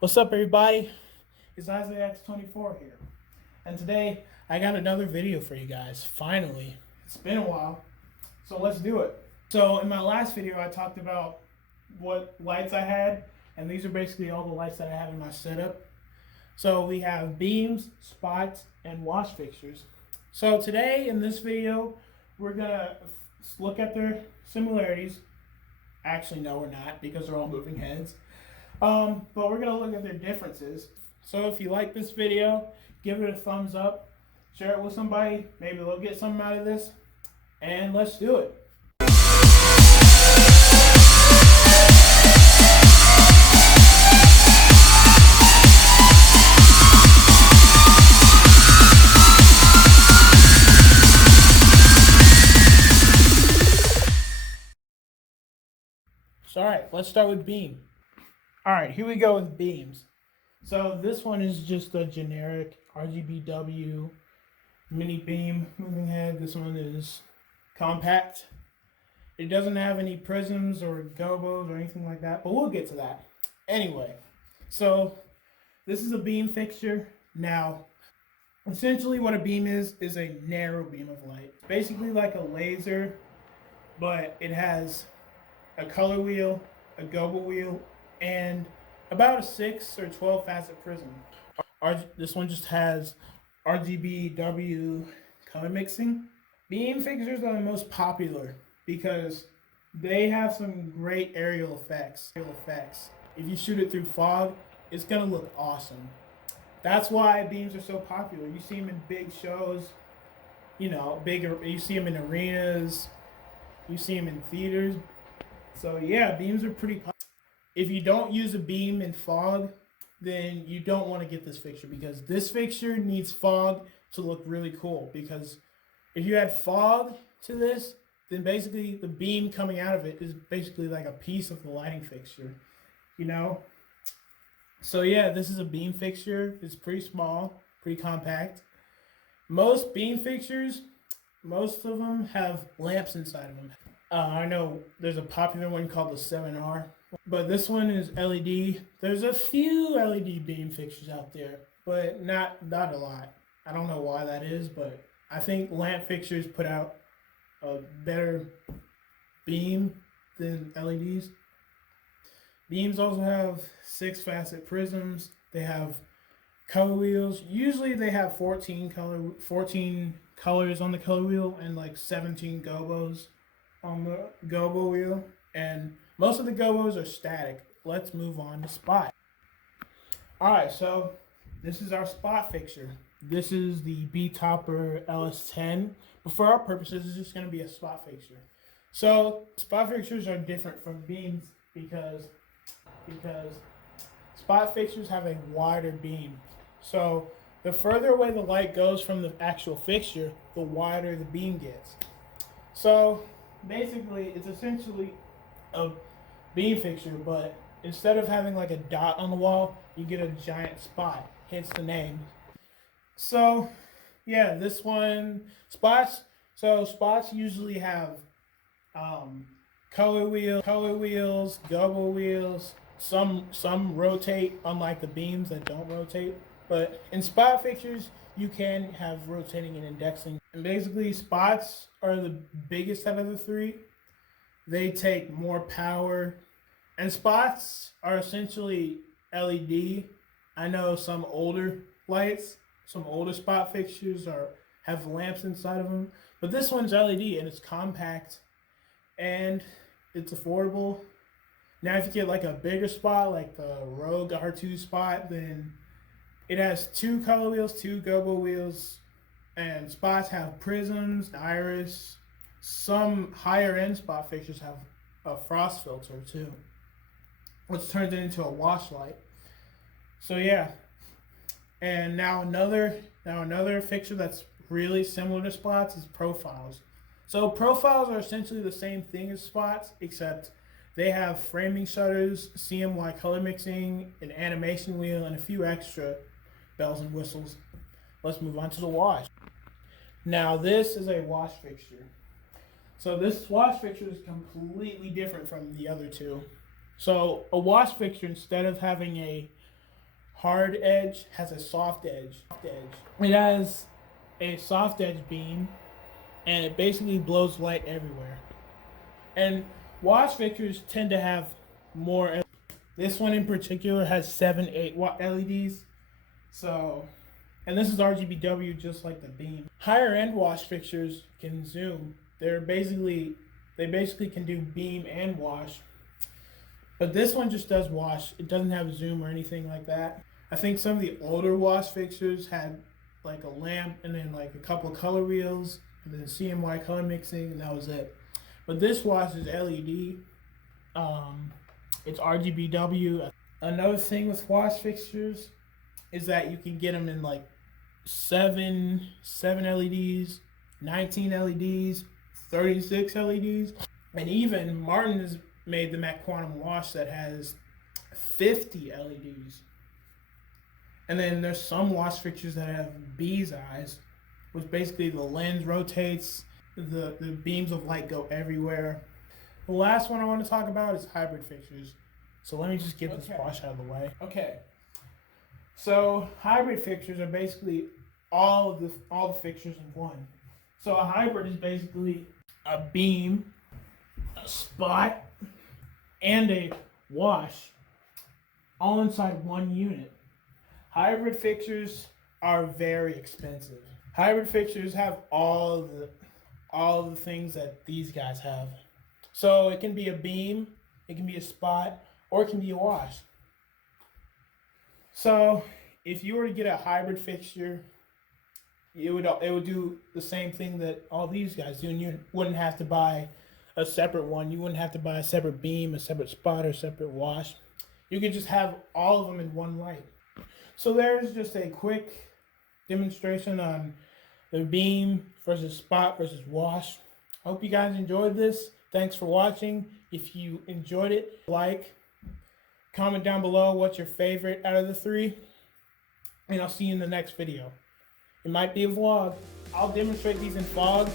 What's up, everybody? It's IzayLitez24 here. And today, I got another video for you guys. Finally. It's been a while. So let's do it. So in my last video, I talked about what lights I had. And these are basically all the lights that I have in my setup. So we have beams, spots, and wash fixtures. So today, in this video, we're going to look at their similarities. Actually, no, we're not, because they're all moving heads. But we're going to look at their differences. So if you like this video, give it a thumbs up, share it with somebody, maybe they'll get something out of this, and let's do it. So alright, let's start with beam. Alright, here we go with beams. So this one is just a generic RGBW mini beam moving head. This one is compact. It doesn't have any prisms or gobos or anything like that, but we'll get to that. Anyway, so this is a beam fixture. Now, essentially what a beam is a narrow beam of light. It's basically like a laser, but it has a color wheel, a gobo wheel, and about a 6 or 12 facet prism. This one just has RGBW color mixing. Beam fixtures are the most popular because they have some great aerial effects. If you shoot it through fog, it's gonna look awesome. That's why beams are so popular. You see them in big shows, you see them in arenas, you see them in theaters. So yeah, beams are pretty popular. If you don't use a beam in fog, then you don't want to get this fixture because this fixture needs fog to look really cool. Because if you add fog to this, then basically the beam coming out of it is basically like a piece of the lighting fixture, So yeah, this is a beam fixture. It's pretty small, pretty compact. Most beam fixtures, most of them have lamps inside of them. I know there's a popular one called the 7R. But this one is LED. There's a few LED beam fixtures out there, but not a lot. I don't know why that is, but I think lamp fixtures put out a better beam than LEDs. Beams also have 6 facet prisms. They have color wheels. Usually they have 14 colors on the color wheel and like 17 gobos on the gobo wheel. And most of the gobos are static. Let's move on to spot. Alright, so this is our spot fixture. This is the B-Topper LS10. But for our purposes, it's just going to be a spot fixture. So spot fixtures are different from beams because spot fixtures have a wider beam. So the further away the light goes from the actual fixture, the wider the beam gets. So basically, it's essentially a beam fixture, but instead of having like a dot on the wall, you get a giant spot. Hence the name. So yeah, this one spots. So spots usually have color wheels, gobo wheels. Some rotate, unlike the beams that don't rotate. But in spot fixtures, you can have rotating and indexing. And basically, spots are the biggest out of the three. They take more power. And spots are essentially LED. I know some older lights, some older spot fixtures have lamps inside of them. But this one's LED and it's compact and it's affordable. Now if you get like a bigger spot, like the Rogue R2 spot, then it has 2 color wheels, 2 gobo wheels, and spots have prisms, iris. Some higher end spot fixtures have a frost filter too, which turns it into a wash light. So yeah. And now another fixture that's really similar to spots is profiles. So profiles are essentially the same thing as spots, except they have framing shutters, CMY color mixing, an animation wheel, and a few extra bells and whistles. Let's move on to the wash. Now this is a wash fixture. So this wash fixture is completely different from the other two. So a wash fixture, instead of having a hard edge has a soft edge. It has a soft edge beam, and it basically blows light everywhere. And wash fixtures tend to have more. This one in particular has 7, 8-watt LEDs. So, and this is RGBW just like the beam. Higher end wash fixtures can zoom. They basically can do beam and wash. But this one just does wash. It doesn't have zoom or anything like that. I think some of the older wash fixtures had like a lamp and then like a couple of color wheels and then CMY color mixing, and that was it. But this wash is LED. It's RGBW. Another thing with wash fixtures is that you can get them in like 7 LEDs, 19 LEDs, 36 LEDs, and even Martin has made the Mac Quantum Wash that has 50 LEDs. And then there's some wash fixtures that have bee's eyes, which basically the lens rotates, the beams of light go everywhere. The last one I want to talk about is hybrid fixtures. So let me just get this wash out of the way. Okay. So hybrid fixtures are basically all the fixtures in one. So a hybrid is basically a beam, a spot, and a wash all inside one unit. Hybrid fixtures are very expensive. Hybrid fixtures have all the things that these guys have. So it can be a beam, it can be a spot, or it can be a wash. So if you were to get a hybrid fixture, it would do the same thing that all these guys do, and you wouldn't have to buy a separate one. You wouldn't have to buy a separate beam, a separate spot, or a separate wash. You could just have all of them in one light. So there's just a quick demonstration on the beam versus spot versus wash. I hope you guys enjoyed this. Thanks for watching. If you enjoyed it, like, comment down below what's your favorite out of the 3, and I'll see you in the next video. It might be a vlog. I'll demonstrate these in fog.